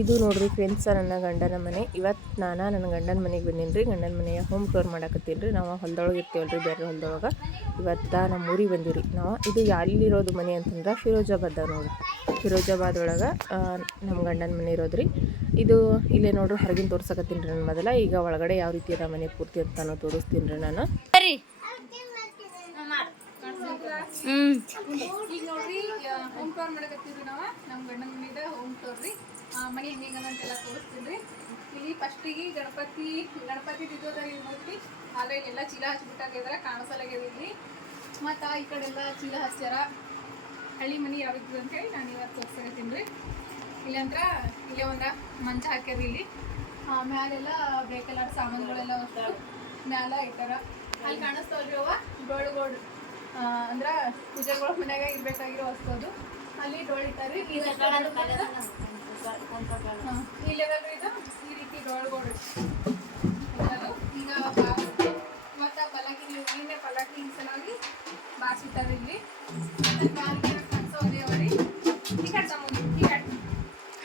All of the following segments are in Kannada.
ಇದು ನೋಡ್ರಿ ಫ್ರೆಂಡ್ಸ ನನ್ನ ಗಂಡನ ಮನೆ. ಇವತ್ತು ನಾನು ನನ್ನ ಗಂಡನ ಮನೆಗೆ ಬಂದೀನಿ ರೀ. ಗಂಡನ ಮನೆಯ ಹೋಮ್ ಟೂರ್ ಮಾಡಕತ್ತೀನಿ ರೀ. ನಾವು ಹೊಲ್ದೊಳಗೆ ಇರ್ತೀವಲ್ರಿ ಬೇರೆ ಹೊಲ್ದೊಳಗೆ. ಇವತ್ತು ನಮ್ಮ ಊರಿಗೆ ಬಂದಿರಿ ನಾವು ಇದು ಎಲ್ಲಿರೋದು ಮನೆ ಅಂತಂದ್ರೆ ಫಿರೋಜಾಬಾದ್ ನೋಡ್ರಿ. ಫಿರೋಜಾಬಾದ್ ಒಳಗೆ ನಮ್ಮ ಗಂಡನ ಮನೆ ಇರೋದ್ರಿ ಇದು ಇಲ್ಲೇ ನೋಡ್ರಿ ಹೊರಗಿನ ತೋರ್ಸಕತ್ತೀನಿ ರೀ ನನ್ನ ಮೊದಲ. ಈಗ ಒಳಗಡೆ ಯಾವ ರೀತಿ ಅದ ಮನೆ ಪೂರ್ತಿ ಅಂತ ನಾನು ತೋರಿಸ್ತೀನಿ ರೀ ನಾನು ಬರ್ರಿ ಹ್ಮ್ ಈಗ ನೋಡ್ರಿ ಹೋಮ್ ಟೂರ್ ಮಾಡಕತ್ತೀವಿ ನಾವು. ನಮ್ಮ ಗಂಡನ ಮನೆದ ಹೋಮ್ ಟೂರ್ ರೀ. ಆ, ಮನೆ ಹೆಂಗೆ ಅಂತೆಲ್ಲ ತೋರಿಸ್ತೀನಿ ರೀ ಇಲ್ಲಿ ಫಸ್ಟಿಗೆ ಗಣಪತಿ ಗಣಪತಿ ತಿದ್ದೋದಾಗ ಮೂರ್ತಿ ಆದ್ರೆ ಎಲ್ಲ ಚೀಲ ಹಚ್ಬಿಟ್ಟಾಗಿದಾರ ಕಾಣಿಸಲಾಗ್ಯದ ಇಲ್ಲಿ ಮತ್ತು ಈ ಕಡೆ ಎಲ್ಲ ಚೀಲ ಹಚ್ಚಾರ ಹಳ್ಳಿ ಮನೆ ಯಾವ ಇರ್ತದೆ ಅಂತ ಹೇಳಿ ನಾನು ಇವತ್ತು ತೋರಿಸ್ತೀನಿ ರೀ. ಇಲ್ಲಂದ್ರ ಇಲ್ಲೇ ಒಂದ ಮಂಚ ಹಾಕ್ಯಾರ ಇಲ್ಲಿ. ಆ, ಮ್ಯಾಲೆಲ್ಲ ಬೇಕಲ್ಲ ಸಾಮಾನುಗಳೆಲ್ಲ ವಸ್ತು ಮ್ಯಾಲ ಇಟ್ಟಾರ. ಅಲ್ಲಿ ಕಾಣಿಸ್ತಾವ್ರಿ ಅವ ಡೋಳುಗೋಡು ಅಂದ್ರ ಪೂಜೆಗಳ ಮನ್ಯಾಗ ಇರ್ಬೇಕಾಗಿರೋ ವಸ್ತು ಅದು. ಅಲ್ಲಿ ಡೋಳು ಇಟ್ಟಾರಿ. ಈ ಹಾ, ಈ ಲೆವೆಲ್ ಇದು. ಈ ರೀತಿ ಡೋಳ್ಗಳು ಈಗ ಮತ್ತು ನೀವು ನಿನ್ನೆ ಸಲುವಾಗಿ ಬಾಸಿತಾರೆ ಇಲ್ಲಿ. ಈ ಈ ಕಟ್ಟ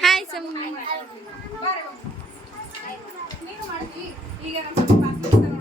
ಹಾಯ್ ಸಮ್ ಬಾರೆ ಹೋಗು. ನೀನು ಮಾಡ್ತಿ. ಈಗ ನಮ್ಮ ಸ್ವಲ್ಪ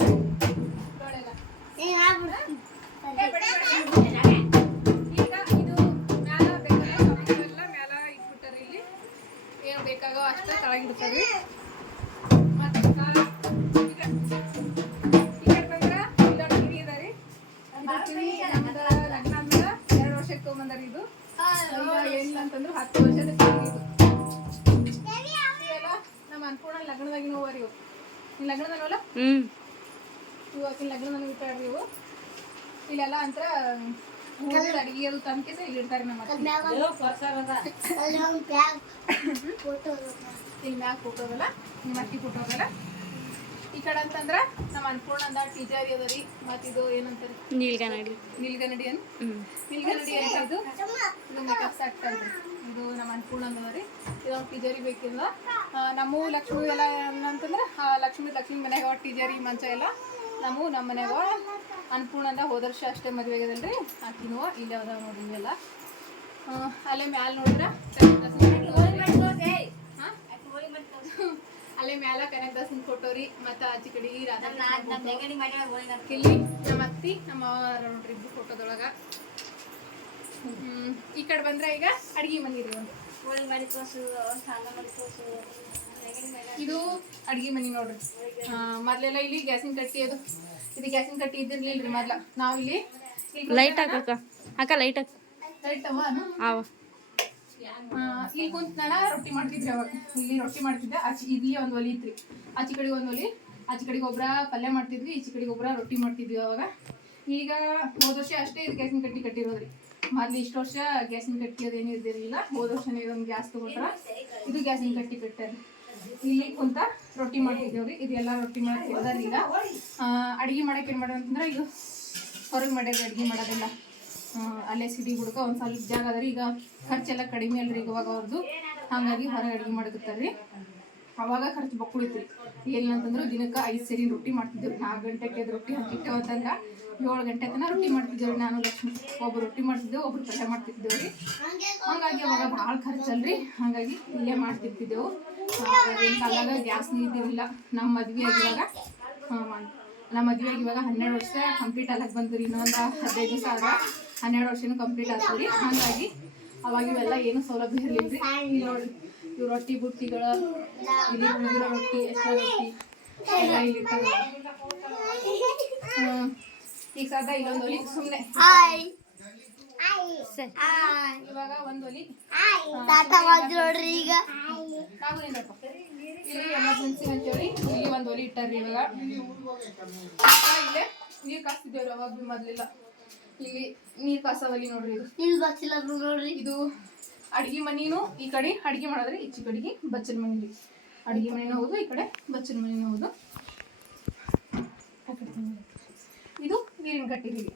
ಇವು. ನಿನ್ನ ಲಗ್ನದನವಲ್ಲ ಹ್ಮ್. ಇವು ಆಕಿನ ಇಟ್ಟಾಡ್ರಿ ಇಲ್ಲೆಲ್ಲ ಅಂತರ ಅಡಿಗೆ ಅದು ಇಲ್ಲಿ ಇಡ್ತಾರೆ ನಮ್ಮ ಅತ್ತೆ. ಇಲ್ಲಿ ಮ್ಯಾಗ ಫೋಟೋದಲ್ಲ ನಿಮ್ಮ ಅಕ್ಕಿ ಈ ಕಡೆ ಅಂತಂದ್ರ ನಮ್ಮ ಅನ್ಪೂರ್ಣ ಅಂದ ಟೀಚರ್ ಅದ ರೀ. ಮತ್ತಿದು ಇದು ಏನಂತಾರೆ? ನೀಲ್ಗನಡಿ. ನಿಲ್ಗನಡಿ ಅಂತ ನೀಲ್ಗನಡಿ ಇದು ಮೇಕಪ್ ಇದು ನಮ್ಮ ಅನ್ಪೂರ್ಣ ರೀ ಇದೊಂದು ಟಿಜರಿ ಬೇಕಿಲ್ಲ. ನಮ್ಮ ಲಕ್ಷ್ಮಿ ಎಲ್ಲ ಏನಂತಂದ್ರೆ ಆ, ಲಕ್ಷ್ಮಿ ಲಕ್ಷ್ಮಿ ಒಟ್ಟು ಟಿಜರಿ ಮಂಚ ಎಲ್ಲ. ನಮ್ಮ ನಮ್ಮ ಮನೆಗೆ ಅನ್ಪೂರ್ಣಂದ ಹೋದರ್ಷ ಅಷ್ಟೇ ಮದುವೆ ಆಗ್ಯದಲ್ರಿ ಆಕಿನೂ ಇಲ್ಲೇ ಅದಾವ ನೋಡ್ರಿ ಇವೆಲ್ಲ. ಅಲ್ಲೇ ಮ್ಯಾಲ ನೋಡಿದ್ರ? ಅಲ್ಲೇ ಮ್ಯಾಲ ಕನಕದಾಸನ್ ಕೊಟ್ಟೋರಿ ಮತ್ತು ಅಜ್ಜಿ ಕಡಿ ರಾಧಾ ಇಲ್ಲಿ ನಮ್ಮ ಅತ್ತಿ ನಮ್ಮ ನೋಡ್ರಿ ಇಬ್ಬರು ಫೋಟೋದೊಳಗ. ಈ ಕಡೆ ಬಂದ್ರೆ ಈಗ ಅಡಿಗೆ ಮನೆ ರೀ ಒಂದು ಇದು ಅಡಿಗೆ ಮನೆ ನೋಡ್ರಿ. ಮೊದ್ಲೆಲ್ಲ ಇಲ್ಲಿ ಗ್ಯಾಸಿನ ಕಟ್ಟಿ ಅದು. ಇದು ಗ್ಯಾಸಿನ ಕಟ್ಟಿ ಇದ್ದಿರ್ಲಿಲ್ರಿ ಮೊದ್ಲ. ನಾವ್ ಇಲ್ಲಿ ಲೈಟ್ ಹಾಕಕ್ಕ ಅಕ್ಕ. ಲೈಟ್ ಹಾಕ. ಲೈಟ್ ಅವ? ಅವ. ಇಲ್ಲಿ ಕುಂತ ನಾನು ರೊಟ್ಟಿ ಮಾಡ್ತಿದ್ರಿ ಅವಾಗ. ಇಲ್ಲಿ ರೊಟ್ಟಿ ಮಾಡ್ತಿದ್ದೆ. ಆಚೆ ಇಲ್ಲಿ ಒಂದು ಒಲಿ ಇತ್ರಿ. ಆಚೆ ಕಡೆಗೆ ಒಂದು ಒಲಿ ಆಚೆ ಕಡೆಗೆ ಒಬ್ಬರ ಪಲ್ಯ ಮಾಡ್ತಿದ್ವಿ ಈಚೆ ಕಡೆಗೆ ಒಬ್ಬರ ರೊಟ್ಟಿ ಮಾಡ್ತಿದ್ವಿ ಅವಾಗ. ಈಗ ಹೋದ ವರ್ಷ ಅಷ್ಟೇ ಇದು ಗ್ಯಾಸಿನ ಕಟ್ಟಿ ಕಟ್ಟಿರೋದ್ರಿ. ಮೊದ್ಲು ಇಷ್ಟು ವರ್ಷ ಗ್ಯಾಸಿನ ಕಟ್ಟಿ ಅದೇನು ಇದ್ದಿರಲಿಲ್ಲ ಹೋದ ವರ್ಷನೇ ಇದೊಂದು ಗ್ಯಾಸ್ ತಗೋತಾರ. ಇದು ಗ್ಯಾಸಿನ ಕಟ್ಟಿ ಬಿಟ್ಟರಿ ಇಲ್ಲಿ ಕುಂತ ರೊಟ್ಟಿ ಮಾಡ್ತಿದ್ದೇವ್ರಿ. ಇದೆಲ್ಲ ರೊಟ್ಟಿ ಮಾಡ್ತಿರೋದ್ರಿ ಈಗ ಅಡಿಗೆ ಮಾಡಕ್ಕೆ ಏನು ಮಾಡೋದು ಅಂತಂದ್ರೆ ಇದು ಹೊರಗೆ ಮಾಡ್ಯಾರ ಅಡುಗೆ ಮಾಡೋದಿಲ್ಲ. ಅಲ್ಲೇ ಸಿಡಿ ಹುಡುಕ ಒಂದು ಸ್ವಲ್ಪ ಜಾಗ ಅದ್ರಿ. ಈಗ ಖರ್ಚೆಲ್ಲ ಕಡಿಮೆ ಅಲ್ರಿ ಈಗ ಅವಾಗ ಅವ್ರದ್ದು ಹಾಗಾಗಿ ಹೊರಗೆ ಅಡುಗೆ ಮಾಡಕತ್ತಾರ ರೀ ಅವಾಗ ಖರ್ಚು ಏನ್ ಏನಂತಂದ್ರೆ ದಿನಕ್ಕೆ ಐದು ಸರಿ ರೊಟ್ಟಿ ಮಾಡ್ತಿದ್ದೆವು ನಾಲ್ಕು ಗಂಟೆಗೆ ಅದು ರೊಟ್ಟಿ ಹಾಕಿಟ್ಟೆವು ಅಂತಂದ್ರೆ ಏಳು ಗಂಟೆ ತನಕ ರೊಟ್ಟಿ ಮಾಡ್ತಿದ್ದೇವೆ ನಾನು ಲಕ್ಷ್ಮಿ ಒಬ್ಬರು ರೊಟ್ಟಿ ಮಾಡ್ತಿದ್ದೆವು, ಒಬ್ರು ಪಲ್ಯ ಮಾಡ್ತಿದ್ದೆವು ರೀ ಹಾಗಾಗಿ ಅವಾಗ ಭಾಳ ಖರ್ಚಲ್ರಿ. ಹಾಗಾಗಿ ಇಲ್ಲೇ ಮಾಡ್ತಿರ್ತಿದ್ದೆವು. ಕಾಲಾಗ ಗ್ಯಾಸ್ ಇದ್ದಿರಲಿಲ್ಲ ನಮ್ಮ ಮದ್ವೆ ಆಗಿವಾಗ ನಮ್ಮ ಮದ್ವೆ ಆಗಿ ಇವಾಗ ಹನ್ನೆರಡು ವರ್ಷ ಕಂಪ್ಲೀಟ್ ಆಗಕ್ಕೆ ಬಂದ್ರಿ. ಇನ್ನೊಂದು ಹದಿನೈದು ದಿವಸ ಆದ ಹನ್ನೆರಡು ವರ್ಷನೂ ಕಂಪ್ಲೀಟ್ ಆಗ್ತದೆ ರೀ ಹಾಗಾಗಿ ಅವಾಗ ಇವೆಲ್ಲ ಏನು ಸೌಲಭ್ಯ ಇರಲಿಲ್ಲ ರೀ ಇವು ರೊಟ್ಟಿ ಬುಟ್ಟಿಗಳ ಇಲ್ಲಿ ಉಳಿದಿರೋ ರೊಟ್ಟಿ ಎಷ್ಟೋ ರೊಟ್ಟಿ ಎಲ್ಲ ಇಲ್ಲಿ ಇರ್ತಾವೆ. ಹ್ಮ್. ಈಗ ಸದ್ಯ ಇಲ್ಲೊಂದು ಒಲಿ ಸುಮ್ಮನೆ ಇವಾಗ ಒಂದು ಒಲಿ. ನೋಡ್ರಿ ಈಗ. ಇಲ್ಲಿ ಎಮರ್ಜೆನ್ಸಿ ಅಂತೇಳಿ ಇಲ್ಲಿ ಒಂದು ಒಲಿ ಇಟ್ಟಾರ್ರಿ ಇವಾಗ. ಇಲ್ಲೇ ನೀರು ಕಾಸ್ತಿದ್ದೇವ್ರಿ ಅವಾಗ ಮೊದ್ಲೆಲ್ಲ. ಇಲ್ಲಿ ನೀರು ಕಾಸೋ ಒಲಿ ನೋಡ್ರಿ ಇದು. ನೋಡ್ರಿ. ಇದು ಅಡ್ಗೆ ಮನಿನೂ ಈ ಕಡೆ ಅಡ್ಗೆ ಮಾಡಿದ್ರೆ ಈಚೆ ಕಡೆಗೆ ಬಚ್ಚಲ ರೀ ಅಡ್ಗೆ ಮನೆನೂ ಹೌದು ಈ ಕಡೆ ಬಚ್ಚಲ ಮನೆನೂ ಹೌದು. ಇದು ನೀರಿನ ಕಟ್ಟಿ ರೀ ಇಲ್ಲಿ.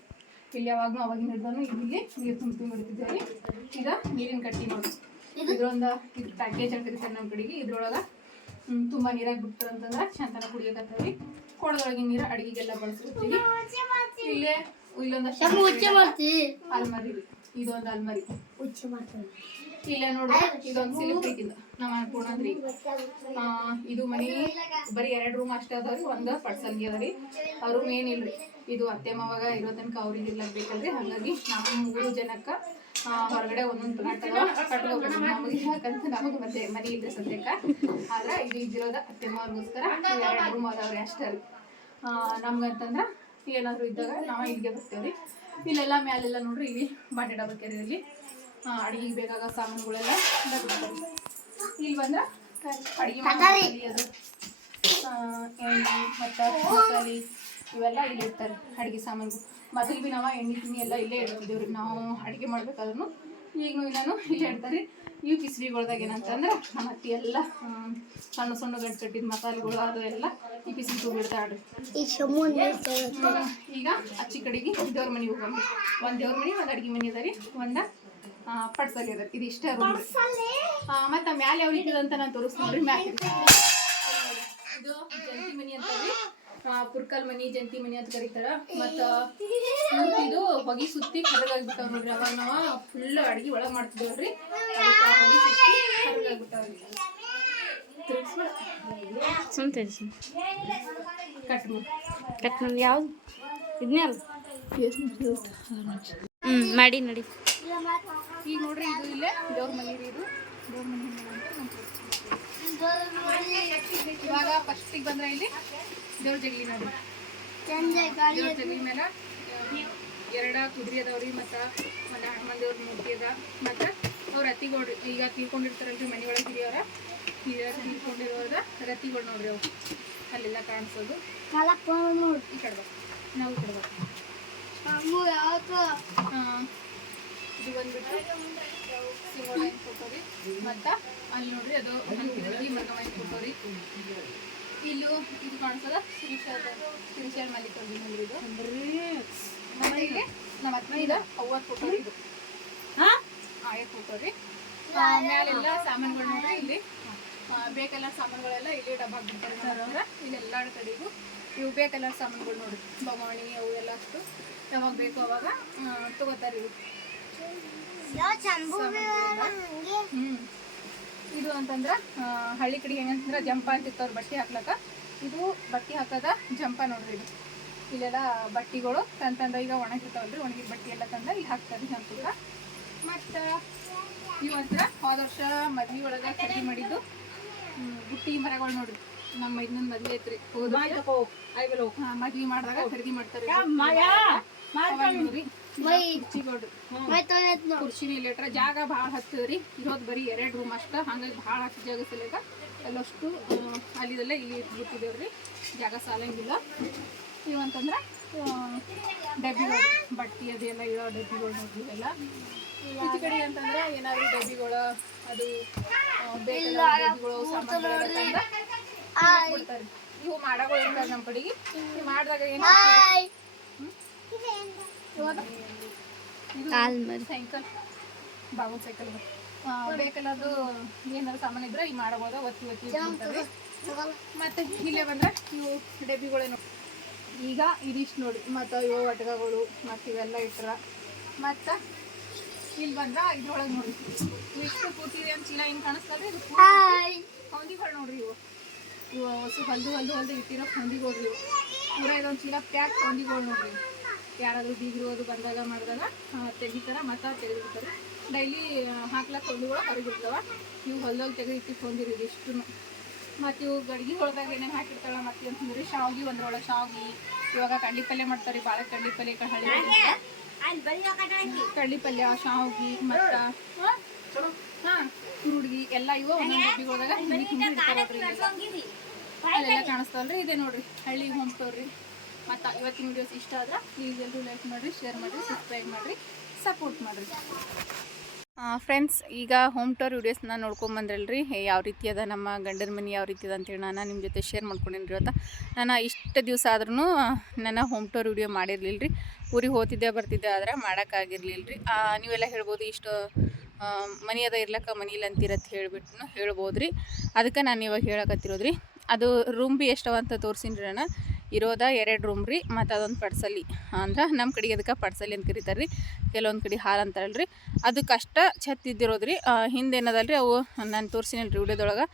ಯಾವಾಗಲೂ ಅವಾಗಿನ ಹಿಡ್ದಾನು ಇಲ್ಲಿ ನೀರು ತುಂಬ ತುಂಬಿಡ್ತಿದ್ದೇವೆ ಈಗ ನೀರಿನ ಕಟ್ಟಿ ನೋಡಿ ಇದ್ರೊಂದು ಇದು ಪ್ಯಾಕೇಜ್ ಅಂತ ಕರೀತಾರೆ ನಮ್ಮ ಕಡೆಗೆ. ಇದ್ರೊಳಗೆ ತುಂಬ ನೀರಾಗಿ ಬಿಡ್ತಾರೆ ಅಂತಂದ್ರೆ ಚಂತನ ಕುಡಿಯೋಕತ್ತೀವಿ. ಕೊಡದೊಳಗಿನ ನೀರು ಅಡುಗೆಗೆಲ್ಲ ಬಳಸಿರ್ತೀವಿ ಇಲ್ಲೇ ಇಲ್ಲೊಂದಷ್ಟು ಅಲ್ಮರಿ. ಇದೊಂದು ಅಲ್ಮರಿ. ಇಲ್ಲ ನೋಡ್ರಿ ಇದೊಂದು ಸಿಲಿಪ್ ಇದು ನಮ್ಮ ಆ, ಇದು ಮನಿ ಬರೀ ಎರಡು ರೂಮ್ ಅಷ್ಟೇ ಅದಾವ್ರಿ ಒಂದು ಪಡ್ಸಲ್ಗಿ ಅದ ರೀ. ಆ ರೂಮ್ ಏನಿಲ್ರಿ ಇದು ಅತ್ತೆ ಮಾವಾಗ ಇರೋ ತನಕ ಅವ್ರಿಗೆ ಇರ್ಲಕ್ ಬೇಕಲ್ರಿ ಹಾಗಾಗಿ ನಮ್ಮ ಮೂರು ಜನಕ್ಕ ಹೊರಗಡೆ ಒಂದೊಂದು ಪ್ಲಾಟ್ ಕಟ್ಕೋಬೇಕು ನಮಗೆ ಯಾಕಂತ ನಮಗೆ ಮತ್ತೆ ಮನಿ ಇಲ್ರಿ ಸದ್ಯಕ್ಕೆ. ಆದ್ರೆ ಇದು ಇದಿರೋದ ಅತ್ತೆ ಮಾವ್ರಿಗೋಸ್ಕರ ಎರಡು ರೂಮ್ ಅದಾವ್ರಿ ಅಷ್ಟೇ ರೀ. ನಮ್ಗಂತಂದ್ರ ಏನಾದ್ರು ಇದ್ದಾಗ ನಾವು ಇಲ್ಲಿಗೆ ಬರ್ತೇವ್ರಿ. ಇಲ್ಲೆಲ್ಲ ಮ್ಯಾಲೆಲ್ಲ ನೋಡ್ರಿ ಇಲ್ಲಿ ಬಾಂಡೆ ಡಬಲ್ ಇಲ್ಲಿ ಅಡಿಗೆಗೆ ಬೇಕಾಗೋ ಸಾಮಾನುಗಳೆಲ್ಲ ಇಲ್ಲಿ ಬಂದ್ರೆ ಅಡಿಗೆ ಮಾಡಿ ಅದು. ಎಣ್ಣೆ ಮತ್ತು ಮಸಾಲೆ ಇವೆಲ್ಲ ಇಲ್ಲಿ ಇರ್ತಾರೆ ಅಡಿಗೆ ಸಾಮಾನು ಮೊದಲು ಭೀ ನಾವು ಎಣ್ಣೆ ತಿನ್ನಿ ಎಲ್ಲ ಇಲ್ಲೇ ಇಡ್ತಿದ್ದೇವ್ರಿ ನಾವು ಅಡುಗೆ ಮಾಡ್ಬೇಕಾದ್ರೂ ಈಗಲೂ ಇಲ್ಲಾನು ಇಲ್ಲೇ ಇಡ್ತಾರೆ ಇವು ಕಿಸ್ಬಿಗಳ್ದಾಗ ಏನಂತಂದ್ರೆ ಮತ್ತೆ ಎಲ್ಲ ಸಣ್ಣ ಸಣ್ಣ ಗಂಟು ಕಟ್ಟಿದ ಮಸಾಲೆಗಳು ಅದು ಎಲ್ಲ ಈ ಶಮೂನ್ ಹ್ಮ್. ಈಗ ಅಚ್ಚಿ ಕಡೆಗೆ ದೇವ್ರ ಮನೆಗೆ ಹೋಗಿ ಒಂದು ದೇವ್ರ ಮನೆ ಒಂದು ಅಡುಗೆ ಮನೆ ಅದ ರೀ. ಒಂದು ಪಡ್ಸಲಿ ಅದ. ಇದು ಇಷ್ಟೇ ಮತ್ತೆ ಮತ್ತು ಮ್ಯಾಲೆ ಅವ್ರಿಗೆ ಅಂತ ನಾನು ತೋರಿಸ್ತೀನಿ ನೋಡ್ರಿ. ಮ್ಯಾಲೆ ಇದು ಜಂತಿ ಮನಿ ಅಂತ ಪುರ್ಕಲ್ ಮನಿ ಜಂತಿ ಮನಿ ಅಂತ ಕರೀತಾರ. ಮತ್ತ ಇದು ಹೊಗಿ ಸುತ್ತಿ ಕರಗಾಗ್ಬಿಟ್ಟಾವ ನೋಡ್ರಿ. ಅವಾಗ ನಾವ ಫುಲ್ ಅಡ್ಗಿ ಒಳಗ್ ಮಾಡ್ತಿದ್ದೇವ್ರಿ ಹೊಗಿ ಸುತ್ತಿ ಕರಗಾಗ್ಬಿಟ್ಟಾವ್ರಿ. ಸುಮ್ ತಿಳಿಸಿ ಕಟ್ ಕಟ್ ಮಾಡಿ. ಯಾವ್ದು? ಇದನ್ನೇ ಅಲ್ಲ? ಹ್ಞೂ ಮಾಡಿ ನೋಡಿ. ಈಗ ನೋಡ್ರಿ ಇದು ಇಲ್ಲೇ ದೇವ್ರ ಮನೆ ಇದು. ದೇವ್ರ ಮನೆ. ಇವಾಗ ಫಸ್ಟಿಗೆ ಬಂದ್ರೆ ಇಲ್ಲಿ ದೇವ್ರ ಜಗಲಿ ಗಾಳಿ ದೇವ್ರ ಜಗಲಿ ಮೇಲೆ ಎರಡ ಕುದುರೆ ಅದಾವ್ರಿ ಮತ್ತು ಒಂದು ಹನುಮಾನ್ ದೇವ್ರ ಮೂರ್ತಿ ಅದ. ಮತ್ತು ಅವ್ರ ರತಿಗಳ್ರಿ ಈಗ ತೀರ್ಕೊಂಡಿರ್ತಾರಲ್ರಿ ಮನೆ ಒಳಗೆ ಹಿರಿಯವ್ರ ಹಿರಿಯರು ತೀರ್ಕೊಂಡಿರೋದ ರತಿಗಳು ನೋಡ್ರಿ ಅವು ಅಲ್ಲೆಲ್ಲ ಕಾಣಿಸೋದು. ಈ ಕಡೆ ಬಾ. ನಾವು ಕೊಡ್ಬೇಕು ಇದು ಬಂದ್ಬಿಟ್ಟು ಫೋಟೋ ರೀ ಮತ್ತು ಅಲ್ಲಿ ನೋಡ್ರಿ ಅದು ಮೃಗಮೈನ್ ಫೋಟೋ ರೀ ಇಲ್ಲೂ ಇದು ಕಾಣಿಸೋದ? ಶ್ರೀಶೈಲ ಶ್ರೀಶೈಲ ಮಲ್ಲಿಕಾರ್ಜುನ ಇದು ನಮ್ಮ ಇಲ್ಲಿ ನಮ್ಮ ಹತ್ರ ಇದೆ ಅವ್ವದ ಫೋಟೋ ಇದು. ಆಯ ಫೋಟೋ ರೀ. ಆಮೇಲೆಲ್ಲ ಮ್ಯಾಲೆಲ್ಲ ಸಾಮಾನುಗಳು ನೋಡ್ರಿ ಇಲ್ಲಿ. ಬೇಕೆಲ್ಲ ಸಾಮಾನುಗಳೆಲ್ಲ ಇಲ್ಲಿ ಡಬ್ಬ ಹಾಕ್ಬಿಡ್ತಾರೆ ಇಲ್ಲೆಲ್ಲ ಕಡೆಗೂ ಇವು ಬೇಕೆಲ್ಲ ಸಾಮಾನುಗಳು ನೋಡ್ರಿ. ಬೊಮ್ಮಣಿ ಅವು ಎಲ್ಲ ಅಷ್ಟು ಯಾವಾಗ ಬೇಕು ಅವಾಗ ತಗೋತಾರೆ ಇವು ಹ್ಮ್. ಇದು ಅಂತಂದ್ರ ಹಳ್ಳಿ ಕಡೆ ಹೆಂಗಂತಂದ್ರೆ ಜಂಪ ಅಂತಿತ್ತವ್ರು ಬಟ್ಟೆ ಹಾಕ್ಲಕ್ಕ. ಇದು ಬಟ್ಟೆ ಹಾಕದ ಜಂಪ ನೋಡ್ರಿ ಇದು. ಇಲ್ಲೆಲ್ಲ ಬಟ್ಟಿಗಳು ತಂದ ಈಗ ಒಣಗಿರ್ತಾವಲ್ರಿ ಒಣಗಿದ ಬಟ್ಟೆ ಎಲ್ಲ ತಂದ ಇಲ್ಲಿ ಹಾಕ್ತಾರೆ ಜಂಪಗ ಮತ್ತು ಇವು ಅಂತರ ಹೋದ ವರ್ಷ ಮದ್ವಿ ಒಳಗ ಕಡಿಮೆ ಮಾಡಿದ್ದು ಬುಟ್ಟಿ ಮರಗಳು ನೋಡ್ರಿ. ನಮ್ಮ ಇನ್ನೊಂದು ಮದ್ವೆ ಐತ್ರಿ. ಮದ್ವಿ ಮಾಡಿದಾಗ ಖರೀದಿ ಮಾಡ್ತಾರೆ. ಕುರ್ಚಿನ ಇಲ್ಲಿಟ್ರ ಜಾಗ ಭಾಳ ಹತ್ತದ್ರಿ. ಇರೋದು ಬರೀ ಎರಡು ರೂಮ್ ಅಷ್ಟ. ಹಂಗಾಗಿ ಭಾಳ ಹತ್ತು ಜಾಗ ಸಲಕ ಎಲ್ಲಷ್ಟು ಅಲ್ಲಿದೆಲ್ಲ ಇಲ್ಲಿ ರೀ ಜಾಗ ಸಾಲಂಗಿಲ್ಲ. ಇವಂತಂದ್ರೆ ಡಬ್ಬಿಗಳು ಬಟ್ಟೆ ಅದೆಲ್ಲ ಇರೋ ಡಬ್ಬಿಗಳು ನೋಡ್ರಿ ಎಲ್ಲ. ಈಚೆ ಕಡೆ ಅಂತಂದ್ರೆ ಏನಾದ್ರು ಡಬ್ಬಿಗಳು ಅದು ಬೇಕಲ್ಲ ಡಬ್ಬಿಗಳು ಸಾಮಾನುಗಳೆಲ್ಲ ಕೊಡ್ತಾರೆ ಇವು ಮಾಡಗಳು ಇರ್ತಾರೆ ನಮ್ಮ ಕಡೆಗೆ. ಮಾಡಿದಾಗ ಏನು ಹಾಯ್ ಇವಾಗ ಕಾಲ್ ಮರಿ ಸೈಕಲ್ ಬಾಬು ಸೈಕಲ್ ಬೇಕಲ್ಲ ಅದು ಏನಾದ್ರು ಸಾಮಾನು ಇದ್ರೆ ಈಗ ಮಾಡಬಹುದು ಒತ್ತಿ ಒತ್ತಿ ಮತ್ತೆ ಇಲ್ಲೇ ಬಂದ್ರೆ ಇವು ಡಬ್ಬಿಗಳೇನು ಈಗ ಇದಿಷ್ಟು ನೋಡಿ. ಮತ್ತು ಇವು ಒಟಗಗಳು ಮತ್ತು ಇವೆಲ್ಲ ಇಟ್ರ. ಮತ್ತು ಇಲ್ಲಿ ಬಂದ್ರ ಇದ್ರೊಳಗೆ ನೋಡಿ. ಇಷ್ಟು ಪೂರ್ತಿ ಅಂತ ಚೀಲ ಹಿಂಗೆ ಕಾಣಿಸ್ತದೆ ಇದು ಹೊಂದಿಗಳು ನೋಡ್ರಿ ಇವು. ಇವು ಹೊಸ ಹೊಲ್ದು ಹೊಲ್ದು ಹೊಲ್ದು ಇಟ್ಟಿರೋ ಹೊಂದಿಗಳು ಇವು. ಪೂರ ಇದೊಂದು ಚೀಲ ಪ್ಯಾಕ್ ಹೊಂದಿಗಳು ನೋಡ್ರಿ. ಯಾರಾದ್ರೂ ಬೀಗಿರೋದು ಬಂದಾಗ ಮಾಡಿದಾಗ ತೆಗಿತಾರ ಮತ್ತು ತೆಗೆದಿರ್ತಾರೆ. ಡೈಲಿ ಹಾಕ್ಲಕ್ಕೆ ಹೊಂದಿಗಳು ಹೊರಗಿರ್ತಾವ ಇವು ಹೊಲ್ದಲ್ಲಿ ತೆಗೆದು ಇಟ್ಟಿಟ್ಟು ಹೊಂದಿರಿ ಇದಿಷ್ಟು ಮತ್ತು ಇವು ಗಡ್ಗೆ ಹೊಳ್ದಾಗ ಏನೇನು ಹಾಕಿರ್ತಾಳೆ ಮತ್ತು ಅಂತಂದ್ರೆ ಶಾವಿಗೆ ಒಂದ್ರೊಳಗೆ ಶಾವ್ಗಿ. ಇವಾಗ ಕಡ್ಲಿ ಪಲ್ಯ ಮಾಡ್ತಾರೆ ಭಾಳ ಕಡ್ಲಿ ಪಲ್ಯ ಈ ಕಡೆ. ಹಳ್ಳಿ ಕಡ್ಲಿ ಪಲ್ಯ ಶಾವ್ಗಿ ಮತ್ತು ಹಾಂ ಕುರುಡ್ಗಿ ಎಲ್ಲ ಇವ ಒಂದೊಂದು ಡಬ್ಬಿಗಳದಾಗ ಹೋದಾಗ ಹಿಂದಿ ಹಿಂದಿ ಅಲ್ಲೆಲ್ಲ ಕಾಣಿಸ್ತಾವಲ್ರಿ? ಇದೆ ನೋಡ್ರಿ ಹಳ್ಳಿಗೆ ಹೋಮ್ ಸ್ಟೋರ್ ರೀ. ಮತ್ತು ಇವತ್ತಿನ ವಿಡಿಯೋಸ್ ಇಷ್ಟ ಆದ್ರೆ ಪ್ಲೀಸ್ ಎಲ್ಲರೂ ಲೈಕ್ ಮಾಡಿರಿ ಶೇರ್ ಮಾಡಿರಿ ಸಬ್ಸ್ಕ್ರೈಬ್ ಮಾಡಿರಿ ಸಪೋರ್ಟ್ ಮಾಡಿರಿ. ಫ್ರೆಂಡ್ಸ್ ಈಗ ಹೋಮ್ ಟೂರ್ ವಿಡಿಯೋಸ್ನ ನೋಡ್ಕೊಂಬಂದ್ರಲ್ರಿ ಯಾವ ರೀತಿ ಅದ ನಮ್ಮ ಗಂಡನ ಮನೆ, ಯಾವ ರೀತಿ ಅದ ಅಂತೇಳಿ ನಾನು ನಿಮ್ಮ ಜೊತೆ ಶೇರ್ ಮಾಡ್ಕೊಂಡೇನಿ ಇವತ್ತು. ನಾನು ಇಷ್ಟು ದಿವಸ ಆದ್ರೂ ನನ್ನ ಹೋಮ್ ಟೂರ್ ವಿಡಿಯೋ ಮಾಡಿರಲಿಲ್ಲ ರೀ ಊರಿಗೆ ಹೋಗ್ತಿದ್ದೆ, ಬರ್ತಿದ್ದೆ ಆದ್ರೆ ಮಾಡೋಕ್ಕಾಗಿರ್ಲಿಲ್ಲ ರೀ ನೀವೆಲ್ಲ ಹೇಳ್ಬೋದು ಇಷ್ಟು ಮನೆ ಅದ ಇರ್ಲಕ್ಕ, ಮನಿ ಇಲ್ಲ ಅಂತೀರತ್ ಹೇಳ್ಬಿಟ್ಟು ಹೇಳ್ಬೋದು ರೀ ಅದಕ್ಕೆ ನಾನು ಇವಾಗ ಹೇಳಕತ್ತಿರೋದು ರೀ ಅದು ರೂಮ್ ಬಿ ಎಷ್ಟವ ಅಂತ ತೋರಿಸಿನಿ ರೀ ನಾನು. ಇರೋದ ಎರಡು ರೂಮ್ ರೀ, ಮತ್ತು ಅದೊಂದು ಪಡ್ಸಲಿ. ಅಂದ್ರೆ ನಮ್ಮ ಕಡೆಗೆ ಅದಕ್ಕೆ ಪಡ್ಸಲಿ ಅಂತ ಕರಿತಾರೆ ರೀ ಕೆಲವೊಂದು ಕಡೆ ಹಾಲು ಅಂತಾರಲ್ಲ ರೀ ಅದಕ್ಕೆ ಅಷ್ಟ ಛತ್ ಇದ್ದಿರೋದು ರೀ ಹಿಂದೇನದಲ್ಲ ರೀ ಅವು ನಾನು ತೋರಿಸಿನಲ್ಲ ರೀ ವಿಡಿಯೋದೊಳಗೆ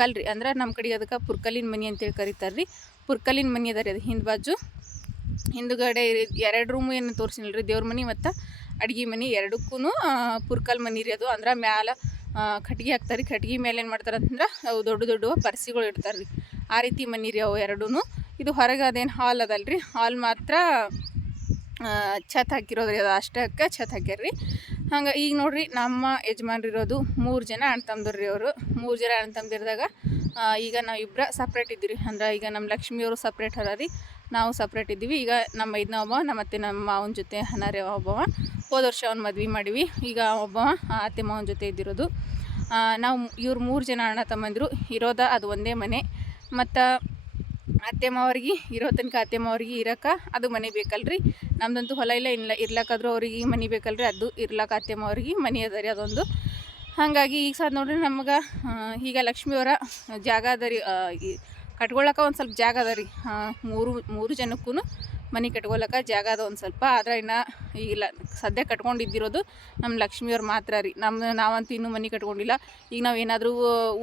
ಕಲ್ರಿ. ಅಂದ್ರೆ ನಮ್ಮ ಕಡೆಗೆ ಅದಕ್ಕೆ ಪುರ್ಕಲಿನ ಮನೆ ಅಂತೇಳಿ ಕರೀತಾರೆ ರೀ ಪುರ್ಕಲಿನ ಮನೆ ಅದ ರೀ ಅದು ಹಿಂದೆ ಬಾಜು. ಹಿಂದುಗಡೆ ಎರಡು ರೂಮು ಏನು ತೋರಿಸಿನಲ್ಲ ರೀ ದೇವ್ರ ಮನೆ ಮತ್ತು ಅಡ್ಗೆ ಮನೆ ಎರಡಕ್ಕೂ ಪುರ್ಕಲ್ ಮನೆ ರೀ ಅದು. ಅಂದ್ರೆ ಮ್ಯಾಲ ಕಟ್ಗೆ ಹಾಕ್ತಾರೆ. ರೀ ಕಟ್ಗೆ ಮೇಲೆ ಏನು ಮಾಡ್ತಾರೆ ಅಂತಂದ್ರೆ ಅವು ದೊಡ್ಡ ದೊಡ್ಡ ಪರ್ಸಿಗಳು ಇಡ್ತಾರೆ ರೀ ಆ ರೀತಿ ಮನೆ ರೀ ಅವು ಎರಡೂ ಇದು ಹೊರಗೆ ಅದೇನು ಹಾಲ್ ಅದಲ್ಲ ರೀ ಹಾಲ್ ಮಾತ್ರ ಛತ್ ಹಾಕಿರೋದು ರೀ ಅದು. ಅಷ್ಟಕ್ಕೆ ಛತ್ ಹಾಕ್ಯಾರ ರೀ ಹಂಗೆ ಈಗ ನೋಡ್ರಿ ನಮ್ಮ ಯಜಮಾನ್ರಿರೋದು ಮೂರು ಜನ ಅಣ್ಣ ತಮ್ಮದ್ರು ರೀ ಅವರು. ಮೂರು ಜನ ಅಣ್ಣ ತಮ್ಮದಿರ್ದಾಗ ಈಗ ನಾವು ಇಬ್ಬರ ಸಪ್ರೇಟ್ ಇದ್ದೀವಿ ಅಂದ್ರೆ ಈಗ ನಮ್ಮ ಲಕ್ಷ್ಮಿಯವರು ಸಪ್ರೇಟ್ ಅದ ರೀ ನಾವು ಸಪ್ರೇಟ್ ಇದ್ದೀವಿ. ಈಗ ನಮ್ಮ ಐದನೇ ಒಬ್ಬ ನಮ್ಮ ಅತ್ತೆ ನಮ್ಮ ಮಾವನ ಜೊತೆ ಅನಾರ್ಯ ಒಬ್ಬವ. ಹೋದ ವರ್ಷ ಅವ್ನ ಮದ್ವೆ ಮಾಡಿವಿ. ಈಗ ಒಬ್ಬ ಅತ್ತೆ ಮಾವನ ಜೊತೆ ಇದ್ದಿರೋದು. ನಾವು ಇವ್ರು ಮೂರು ಜನ ಅಣ್ಣ ತಮ್ಮಂದಿರು. ಇರೋದ ಅದು ಒಂದೇ ಮನೆ. ಮತ್ತು ಅತ್ತೆ ಮಾವರಿಗೆ, ಇರೋ ತನಕ ಅತ್ತೆ ಮಾವರಿಗೆ ಇರಕ್ಕೆ ಅದು ಮನೆ ಬೇಕಲ್ರಿ. ನಮ್ದಂತೂ ಹೊಲ ಇಲ್ಲ ಇಲ್ಲ, ಇರ್ಲಕ್ಕಾದ್ರೂ ಅವ್ರಿಗೆ ಮನೆ ಬೇಕಲ್ರಿ. ಅದು ಇರ್ಲಕ್ಕ ಅತ್ತೆ ಮಾವರಿಗೆ ಮನೆ ಅದ ರೀ ಅದೊಂದು. ಹಾಗಾಗಿ ಈಗ ಸಹ ನೋಡ್ರಿ ನಮ್ಗೆ ಈಗ ಲಕ್ಷ್ಮಿಯವರ ಜಾಗ ಅದ ರೀ ಕಟ್ಕೊಳಕ್ಕೆ ಒಂದು ಸ್ವಲ್ಪ ಜಾಗ ಅದ ರೀ. ಮೂರು ಮೂರು ಜನಕ್ಕೂ ಮನೆ ಕಟ್ಕೊಳಕ್ಕೆ ಜಾಗ ಅದ ಒಂದು ಸ್ವಲ್ಪ. ಆದ್ರೆ ಇನ್ನು ಈಗಿಲ್ಲ, ಸದ್ಯ ಕಟ್ಕೊಂಡಿದ್ದಿರೋದು ನಮ್ಮ ಲಕ್ಷ್ಮಿಯವ್ರು ಮಾತ್ರ ರೀ. ನಮ್ಮ ನಾವಂತೂ ಇನ್ನೂ ಮನೆ ಕಟ್ಕೊಂಡಿಲ್ಲ. ಈಗ ನಾವು ಏನಾದರೂ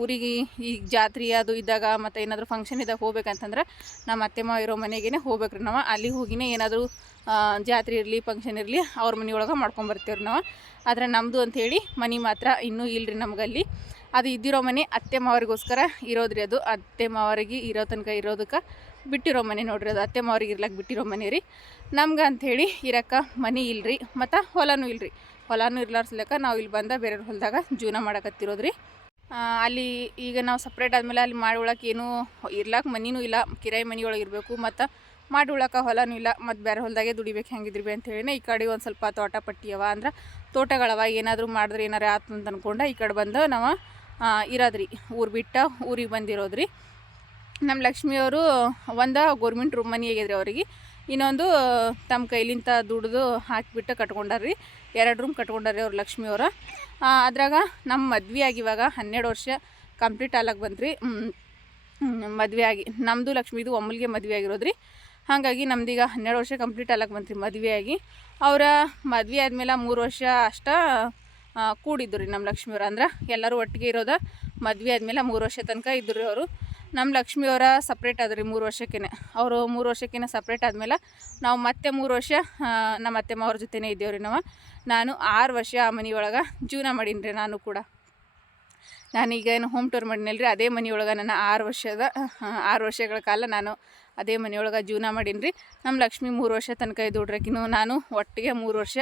ಊರಿಗೆ ಈಗ ಜಾತ್ರೆ ಅದು ಇದ್ದಾಗ ಮತ್ತು ಏನಾದರೂ ಫಂಕ್ಷನ್ ಇದ್ದಾಗ ಹೋಗ್ಬೇಕಂತಂದ್ರೆ ನಮ್ಮ ಅತ್ತೆ ಮಾವ ಇರೋ ಮನೆಗೇ ಹೋಗ್ಬೇಕ್ರಿ ನಾವು. ಅಲ್ಲಿ ಹೋಗಿನೇ ಏನಾದರೂ ಜಾತ್ರೆ ಇರಲಿ ಫಂಕ್ಷನ್ ಇರಲಿ ಅವ್ರ ಮನೆಯೊಳಗೆ ರೀ ನಾವು. ಆದರೆ ನಮ್ಮದು ಅಂಥೇಳಿ ಮನೆ ಮಾತ್ರ ಇನ್ನೂ ಇಲ್ಲರಿ ನಮಗಲ್ಲಿ. ಅದು ಇದ್ದಿರೋ ಮನೆ ಅತ್ತೆ ಮಾವರಿಗೋಸ್ಕರ ಇರೋದ್ರಿ ಅದು. ಅತ್ತೆ ಮಾವರಿಗೆ ಇರೋ ತನಕ ಇರೋದಕ್ಕೆ ಬಿಟ್ಟಿರೋ ಮನೆ ನೋಡ್ರಿ ಅದು. ಅತ್ತೆ ಮಾವರಿಗೆ ಇರ್ಲಕ್ಕೆ ಬಿಟ್ಟಿರೋ ಮನೆ ರೀ. ನಮ್ಗೆ ಅಂಥೇಳಿ ಇರಕ್ಕೆ ಮನೆ ಇಲ್ರಿ, ಮತ್ತು ಹೊಲನೂ ಇಲ್ರಿ. ಹೊಲನೂ ಇರ್ಲಾರ್ಸ್ಲಕ್ಕ ನಾವು ಇಲ್ಲಿ ಬಂದ ಬೇರೆ ಹೊಲದಾಗ ಜೀವನ ಮಾಡಕತ್ತಿರೋದ್ರಿ. ಅಲ್ಲಿ ಈಗ ನಾವು ಸಪ್ರೇಟ್ ಆದಮೇಲೆ ಅಲ್ಲಿ ಮಾಡಿ ಉಳಕ್ಕೆ ಏನೂ ಇರ್ಲಾಕ ಮನಿನೂ ಇಲ್ಲ. ಕಿರಾಯಿ ಮನೆ ಇರಬೇಕು, ಮತ್ತು ಮಾಡಿ ಹೊಲನೂ ಇಲ್ಲ. ಮತ್ತು ಬೇರೆ ಹೊಲದಾಗೆ ದುಡಿಬೇಕು ಹೆಂಗಿದ್ರಿ ಬಿ ಅಂತೇಳಿ ಈ ಕಡೆ ಒಂದು ಸ್ವಲ್ಪ ತೋಟ ಪಟ್ಟಿ ಅವ. ಅಂದ್ರೆ ತೋಟಗಳವ. ಏನಾದರೂ ಮಾಡಿದ್ರೆ ಏನಾರು ಆತು ಅಂತ ಅಂದ್ಕೊಂಡು ಈ ಕಡೆ ಬಂದು ನಾವು ಇರೋದ್ರಿ. ಊರು ಬಿಟ್ಟ ಊರಿಗೆ ಬಂದಿರೋದ್ರಿ. ನಮ್ಮ ಲಕ್ಷ್ಮಿಯವರು ಒಂದು ಗೌರ್ಮೆಂಟ್ ರೂಮ್ ಮನೆ ಆಗ್ಯದ್ರಿ ಅವ್ರಿಗೆ. ಇನ್ನೊಂದು ತಮ್ಮ ಕೈಲಿಂತ ದುಡ್ದು ಹಾಕಿಬಿಟ್ಟು ಕಟ್ಕೊಂಡಾರ್ರಿ. ಎರಡು ರೂಮ್ ಕಟ್ಕೊಂಡಾರ್ರಿ ಅವ್ರು ಲಕ್ಷ್ಮಿಯವ್ರ ಅದ್ರಾಗ ನಮ್ಮ ಮದ್ವೆ ಆಗಿವಾಗ ಹನ್ನೆರಡು ವರ್ಷ ಕಂಪ್ಲೀಟ್ ಆಗಕ್ಕೆ ಬಂತ್ರಿ. ಮದುವೆ ಆಗಿ. ನಮ್ಮದು ಲಕ್ಷ್ಮೀದು ಒಮ್ಮಲ್ಗೆ ಮದುವೆ ಆಗಿರೋದ್ರಿ. ಹಾಗಾಗಿ ನಮ್ದೀಗ ಹನ್ನೆರಡು ವರ್ಷ ಕಂಪ್ಲೀಟ್ ಆಗ್ಲಕ್ಕೆ ಬಂತ್ರಿ ಮದುವೆ ಆಗಿ. ಅವರ ಮದುವೆ ಆದಮೇಲೆ ಮೂರು ವರ್ಷ ಅಷ್ಟ ಕೂಡಿದ್ರು ರೀ ನಮ್ಮ ಲಕ್ಷ್ಮಿಯವ್ರು ಅಂದ್ರೆ ಎಲ್ಲರೂ ಒಟ್ಟಿಗೆ ಇರೋದ ಮದುವೆ ಆದಮೇಲೆ ಮೂರು ವರ್ಷ ತನಕ ಇದ್ದರು ರೀ ಅವರು. ನಮ್ಮ ಲಕ್ಷ್ಮಿಯವರ ಸಪ್ರೇಟ್ ಆದ್ರಿ ಮೂರು ವರ್ಷಕ್ಕೇ ಅವರು ಮೂರು ವರ್ಷಕ್ಕೇ ಸಪ್ರೇಟ್ ಆದಮೇಲೆ ನಾವು ಮತ್ತೆ ಮೂರು ವರ್ಷ ನಮ್ಮ ಅತ್ತೆ ಮಾವ್ರ ಜೊತೆನೇ ಇದ್ದೇವ್ರಿ ನಾವು. ನಾನು ಆರು ವರ್ಷ ಆ ಮನೆಯೊಳಗೆ ಜೀವನ ಮಾಡೀನಿ ರೀ ನಾನು ಕೂಡ. ನಾನೀಗ ಏನು ಹೋಮ್ ಟೂರ್ ಮಾಡಿನಲ್ರಿ ಅದೇ ಮನೆಯೊಳಗೆ ನನ್ನ ಆರು ವರ್ಷದ ಆರು ವರ್ಷಗಳ ಕಾಲ ನಾನು ಅದೇ ಮನೆಯೊಳಗೆ ಜೀವನ ಮಾಡೀನಿ ರೀ. ನಮ್ಮ ಲಕ್ಷ್ಮಿ ಮೂರು ವರ್ಷ ತನಕ ಇದ್ದು ನಾನು ಒಟ್ಟಿಗೆ ಮೂರು ವರ್ಷ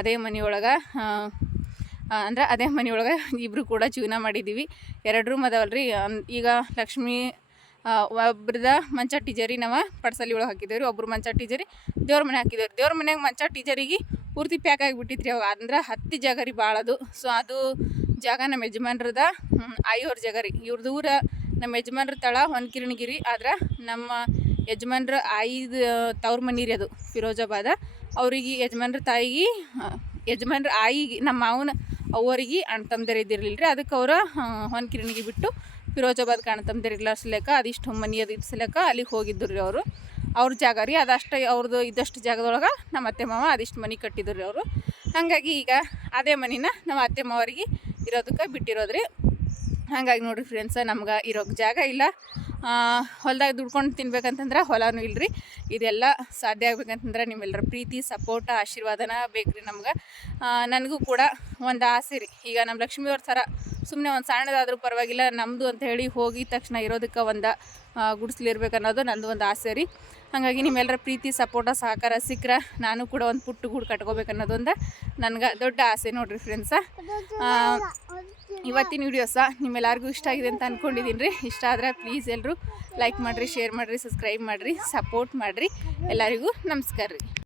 ಅದೇ ಮನೆಯೊಳಗೆ ಅಂದ್ರೆ ಅದೇ ಮನೆಯೊಳಗೆ ಇಬ್ಬರು ಕೂಡ ಜೀವನ ಮಾಡಿದ್ದೀವಿ ಎರಡು ರೂಮ್ ಅದಾವಲ್ರಿ. ಈಗ ಲಕ್ಷ್ಮಿ ಒಬ್ರದ ಮಂಚ ಟೀಜರಿ ನಾವು ಪಡ್ಸಲಿ ಒಳಗೆ ಹಾಕಿದ್ದೇವೆ ರೀ ಒಬ್ರು ಮಂಚ ಟೀಜರಿ ದೇವ್ರ ಮನೆ ಹಾಕಿದ್ದೇವೆ ದೇವ್ರ ಮನೆಯಾಗ ಮಂಚ ಟೀಚರಿಗೆ ಪೂರ್ತಿ ಪ್ಯಾಕ್ ಆಗಿಬಿಟ್ಟಿದ್ರಿ ರೀ ಅವಾಗ. ಅಂದ್ರೆ ಹತ್ತಿ ಜಾಗ ರೀ ಭಾಳ ಅದು. ಸೊ ಅದು ಜಾಗ ನಮ್ಮ ಯಜಮಾನ್ರದ ಆಯೋರ್ ಜಾಗ ರೀ ಊರ ನಮ್ಮ ಯಜಮಾನ್ರ ತಳ ಹೊನ್ಕಿರಣಗಿರಿ. ಆದ್ರೆ ನಮ್ಮ ಯಜಮಾನ್ರ ಐದು ತವ್ರ ಮನೆ ರೀ ಅದು, ಫಿರೋಜಾಬಾದ. ಅವ್ರಿಗೆ ಯಜಮಾನ್ರ ತಾಯಿಗೆ ಯಜಮಾನ್ರ ಆಯಿಗೆ, ನಮ್ಮ ಮಾವನ ಅವರಿಗೆ ಅಣ್ಣ ಇದ್ದಿರಲಿಲ್ಲ ರೀ ಅದಕ್ಕೆ ಅವರು ಹೊನ್ಕಿರಣಿಗೆ ಬಿಟ್ಟು ಫಿರೋಜಾಬಾದ್ ಅಣ್ಣ ತಮ್ಮದಿರು ಇರ್ಲಾರ್ಸ್ಲೇಕ, ಅದಿಷ್ಟು ಮನಿ ಅದು ಇಡ್ಸ್ಲೇಕ ಅಲ್ಲಿಗೆ ಹೋಗಿದ್ದರು ರೀ ಅವರು. ಅವ್ರ ಜಾಗ ರೀ ಅದಷ್ಟು ಅವ್ರದ್ದು ಇದ್ದಷ್ಟು ಜಾಗದೊಳಗೆ ನಮ್ಮ ಅತ್ತೆ ಮಾವ ಅದಿಷ್ಟು ಮನೆ ಕಟ್ಟಿದ್ರು ರೀ ಅವರು. ಹಾಗಾಗಿ ಈಗ ಅದೇ ಮನಿನ ನಮ್ಮ ಅತ್ತೆ ಮಾವರಿಗೆ ಇರೋದಕ್ಕೆ ಬಿಟ್ಟಿರೋದ್ರಿ. ಹಾಗಾಗಿ ನೋಡಿರಿ ಫ್ರೆಂಡ್ಸ ನಮ್ಗೆ ಇರೋಕ್ಕೆ ಜಾಗ ಇಲ್ಲ. ಹೊಲದಾಗ ದುಡ್ಕೊಂಡು ತಿನ್ಬೇಕಂತಂದ್ರೆ ಹೊಲನೂ ಇಲ್ರಿ. ಇದೆಲ್ಲ ಸಾಧ್ಯ ಆಗ್ಬೇಕಂತಂದ್ರೆ ನಿಮ್ಮೆಲ್ಲರ ಪ್ರೀತಿ ಸಪೋರ್ಟ್ ಆಶೀರ್ವಾದನ ಬೇಕು ರೀ ನಮ್ಗೆ ನನಗೂ ಕೂಡ ಒಂದು ಆಸೆ ರೀ. ಈಗ ನಮ್ಮ ಲಕ್ಷ್ಮಿಯವ್ರ ಥರ ಸುಮ್ಮನೆ ಒಂದು ಸಣ್ಣದಾದರೂ ಪರವಾಗಿಲ್ಲ ನಮ್ಮದು ಅಂತ ಹೇಳಿ ಹೋಗಿ ತಕ್ಷಣ ಇರೋದಕ್ಕೆ ಒಂದು ಗುಡಿಸ್ಲಿರ್ಬೇಕು ಅನ್ನೋದು ನಂದು ಒಂದು ಆಸೆ ರೀ. ಹಾಗಾಗಿ ನಿಮ್ಮೆಲ್ಲರ ಪ್ರೀತಿ ಸಪೋರ್ಟ ಸಹಕಾರ ಸಿಕ್ಕರೆ ನಾನು ಕೂಡ ಒಂದು ಪುಟ್ಟು ಗೂಡು ಕಟ್ಕೋಬೇಕು ಅನ್ನೋದೊಂದು ನನಗೆ ದೊಡ್ಡ ಆಸೆ ನೋಡಿರಿ ಫ್ರೆಂಡ್ಸ ಇವತ್ತಿನ ವಿಡಿಯೋಸ ನಿಮ್ಮೆಲ್ಲರಿಗೂ ಇಷ್ಟ ಆಗಿದೆ ಅಂತ ಅಂದ್ಕೊಂಡಿದ್ದೀನಿ ರೀ ಇಷ್ಟ ಆದರೆ ಪ್ಲೀಸ್ ಎಲ್ಲರೂ ಲೈಕ್ ಮಾಡಿರಿ ಶೇರ್ ಮಾಡಿರಿ ಸಬ್ಸ್ಕ್ರೈಬ್ ಮಾಡಿರಿ ಸಪೋರ್ಟ್ ಮಾಡಿರಿ. ಎಲ್ಲರಿಗೂ ನಮಸ್ಕಾರ ರೀ.